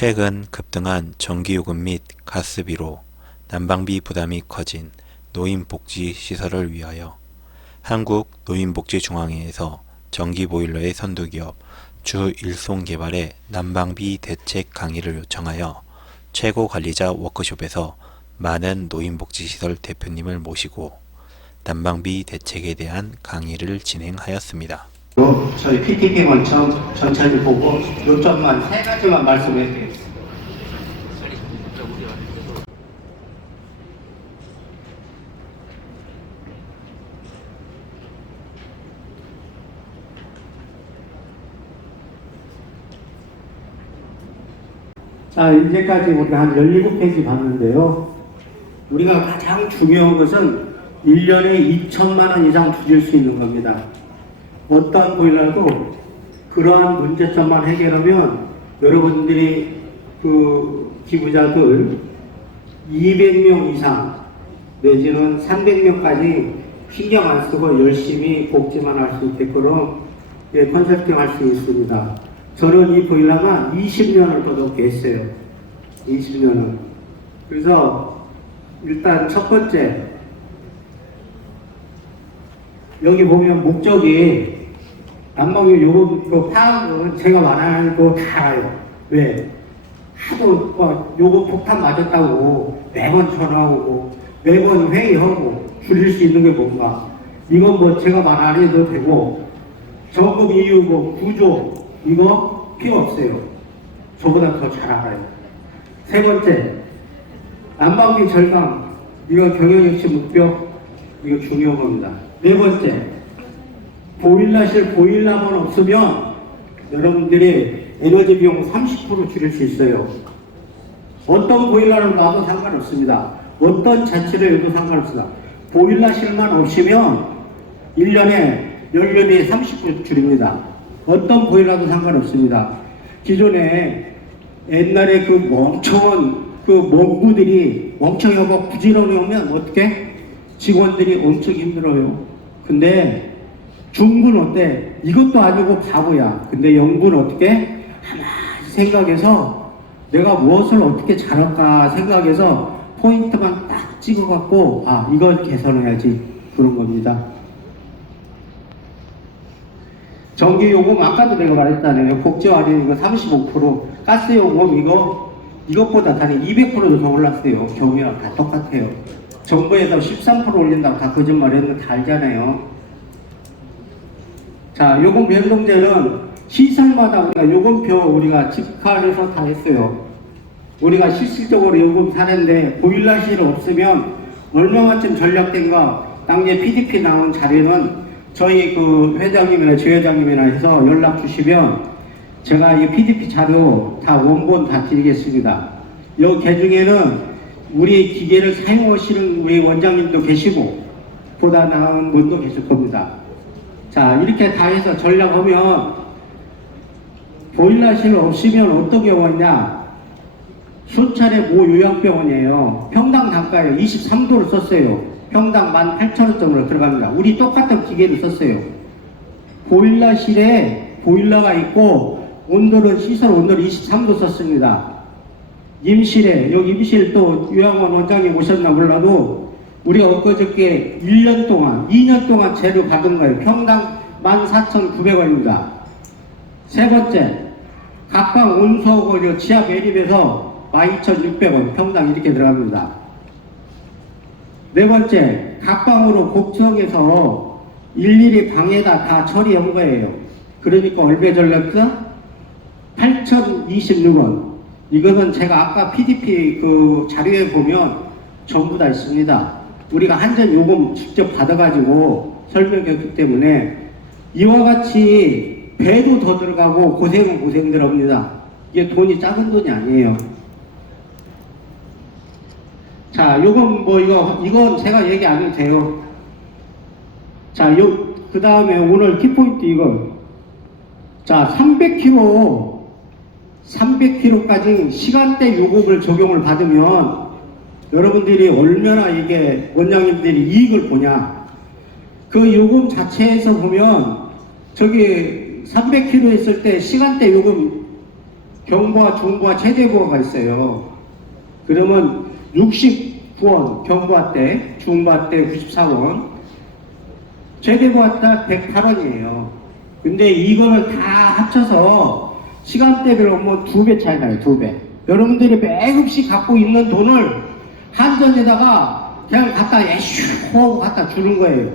최근 급등한 전기요금 및 가스비로 난방비 부담이 커진 노인복지시설을 위하여 한국노인복지중앙회에서 전기보일러의 선두기업 주일송 개발의 난방비 대책 강의를 요청하여 최고 관리자 워크숍에서 많은 노인복지시설 대표님을 모시고 난방비 대책에 대한 강의를 진행하였습니다. 요 저희 PTP 원청 전체를 보고 요점만 세 가지만 말씀해 드리겠습니다. 자, 이제까지 우리가 한 17페이지 봤는데요. 우리가 가장 중요한 것은 1년에 2천만 원 이상 줄일 수 있는 겁니다. 어떤 보일러도 그러한 문제점만 해결하면 여러분들이 그 기부자들 200명 이상 내지는 300명까지 신경 안 쓰고 열심히 복지만 할 수 있게끔 예, 컨설팅 할 수 있습니다. 저는 이 보일러가 20년을 더 넘게 했어요. 20년을. 그래서 일단 첫 번째 여기 보면 목적이 난방비 요금 그 파악은 제가 말하고 다 알아요. 왜? 하도 뭐 요금 폭탄 맞았다고 매번 전화 오고 매번 회의하고 줄일 수 있는 게 뭔가 이건 뭐 제가 말 안 해도 되고 점검 이유 뭐 구조 이거 필요 없어요. 저보다 더 잘 알아요. 세 번째 난방비 절감 이거 경영 역시 목표 이거 중요한 겁니다. 네 번째 보일러실 보일러만 없으면 여러분들이 에너지 비용 30% 줄일 수 있어요. 어떤 보일러를 놔도 상관없습니다. 어떤 자체를 해도 상관없습니다. 보일러실만 없으면 1년에 연료비 30% 줄입니다. 어떤 보일러도 상관없습니다. 기존에 옛날에 그 멍청한 그 멍구들이 멍청하고 부지런히 오면 어떻게 직원들이 엄청 힘들어요. 근데 중군 어때? 이것도 아니고 바보야. 근데 영군 어떻게? 하나씩 생각해서 내가 무엇을 어떻게 잘할까 생각해서 포인트만 딱 찍어갖고 아 이걸 개선해야지 그런 겁니다. 전기 요금 아까도 내가 말했잖아요. 복지 할인 이거 35% 가스 요금 이거 이것보다 단 200%도 더 올랐어요. 경우랑 다 똑같아요. 정부에서 13% 올린다고 다 거짓말 했는데 다 알잖아요. 자, 요금 변동제는 시설마다 우리가 요금표 우리가 직할해서 다 했어요. 우리가 실질적으로 요금 사는데 보일러실 없으면 얼마만큼 전략된가 당시에 PDP 나온 자료는 저희 그 회장님이나 지회장님이나 해서 연락 주시면 제가 이 PDP 자료 다 원본 다 드리겠습니다. 요 개중에는 우리 기계를 사용하시는 우리 원장님도 계시고 보다 나은 분도 계실 겁니다. 자 이렇게 다 해서 전략하면 보일러실 없으면 어떤 경우냐 수차례 모 요양병원이에요. 평당 단가에 23도를 썼어요. 평당 18,000원 정도로 들어갑니다. 우리 똑같은 기계를 썼어요. 보일러실에 보일러가 있고 온도는 시설 온도를 23도 썼습니다. 임실에 여기 임실 또 요양원 원장님 오셨나 몰라도 우리가 엊그저께 1년 동안 2년 동안 재료 받은 거예요. 평당 14,900원입니다. 세 번째 각방 온수하고 저 지하 매립에서 12,600원 평당 이렇게 들어갑니다. 네 번째, 각방으로 곡청에서 일일이 방에다 다 처리한 거예요. 그러니까 얼마 전략서 8,026원. 이거는 제가 아까 PDP 그 자료에 보면 전부 다 있습니다. 우리가 한전 요금 직접 받아가지고 설명했기 때문에 이와 같이 배도 더 들어가고 고생은 고생들 합니다. 이게 돈이 작은 돈이 아니에요. 자, 요건 뭐 이거 이건 제가 얘기 안 해도 돼요. 자, 요 그 다음에 오늘 키포인트 이거. 자, 300km 300km까지 시간대 요금을 적용을 받으면 여러분들이 얼마나 이게 원장님들이 이익을 보냐. 그 요금 자체에서 보면 저기 300km 했을 때 시간대 요금 경부와 중부와 최대부가 있어요. 그러면 69원 경부와 때, 중부와 때 94원, 최대부와 때 108원이에요. 근데 이거는 다 합쳐서 시간대별로 뭐두배 차이 나요, 두 배. 여러분들이 매급씩 갖고 있는 돈을 한전에다가 그냥 갖다 애쉬 하고 갖다 주는 거예요.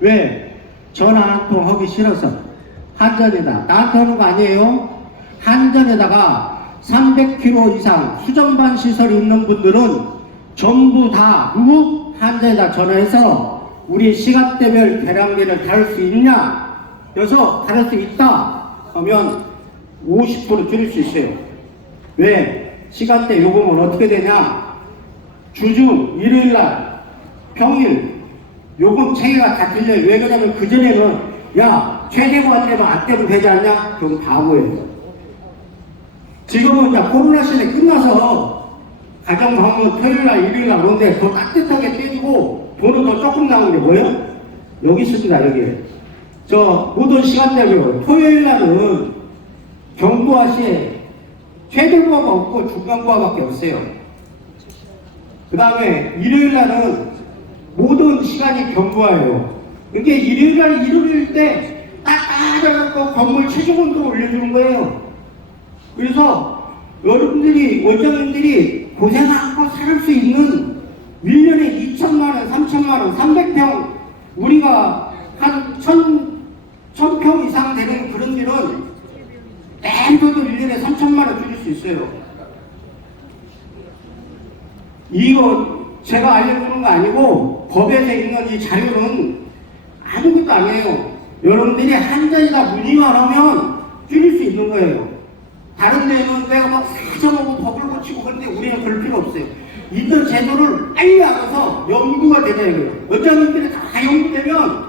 왜? 전화 한 통 하기 싫어서 한전에다 나한테 하는 거 아니에요? 한전에다가 300km 이상 수정반 시설이 있는 분들은 전부 다 누구? 한전에다 전화해서 우리 시간대별 계량비를 다룰 수 있냐? 그래서 다룰 수 있다 하면 50% 줄일 수 있어요. 왜? 시간대 요금은 어떻게 되냐? 주중, 일요일 날, 평일, 요금 체계가 다 틀려요. 왜 그러냐면 그전에는, 야, 최대보안 때면 안 때면 되지 않냐? 그건 바보예요. 지금은 이제 코로나 시대 끝나서, 가정 방문 토요일 날, 일요일 날 오는데 더 따뜻하게 때리고, 돈은 더 조금 나오는 게 뭐예요? 여기 있습니다, 여기. 저, 모든 시간대로, 토요일 날은 경부하시에 최대부하가 없고 중간부하밖에 없어요. 그 다음에 일요일 날은 모든 시간이 경부하예요. 이게 일요일 날 일요일 때 딱딱해갖고 건물 최저온도 올려주는 거예요. 그래서 여러분들이 원장님들이 고생하고 살 수 있는 1년에 2천만 원, 3천만 원, 300평 우리가 한 1,000, 1000평 이상 되는 그런 데는 내일도 1년에 3천만 원 줄일 수 있어요. 이거 제가 알려주는 거 아니고 법에서 있는 이 자료는 아무것도 아니에요. 여러분들이 한전이다 문의만 하면 줄일 수 있는 거예요. 다른 데는 내가 막 사정하고 법을 고치고 그런데 우리는 그럴 필요 없어요. 있는 제도를 빨리 알아서 연구가 되자 이거예요. 원장님들이 다 연구되면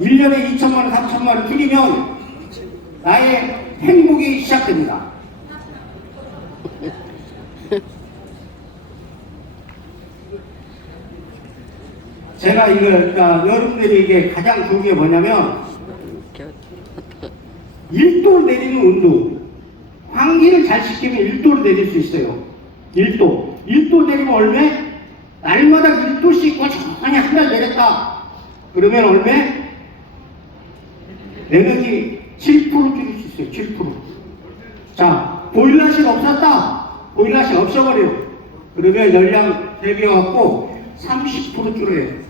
1년에 2천만 원, 3천만 원 줄이면 나의 행복이 시작됩니다. 제가 이걸 그러니까 여러분들이 이게 가장 좋은 게 뭐냐면 일도 내리는 운동 환기를 잘 시키면 일도를 내릴 수 있어요 1도 1도 내리면 얼마? 날마다 1도씩 꾸준히 한달 내렸다 그러면 얼마? 에너지 7% 줄일 수 있어요 7% 자, 보일러실 없었다. 보일러실 없어버려요. 그러면 열량 대비해갖고 30% 줄여요.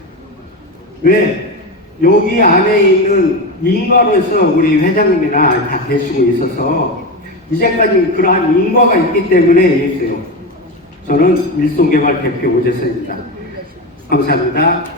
왜? 여기 안에 있는 인과로서 우리 회장님이나 다 계시고 있어서 이제까지 그러한 인과가 있기 때문에 있어요. 저는 일송개발 대표 오재선입니다. 감사합니다.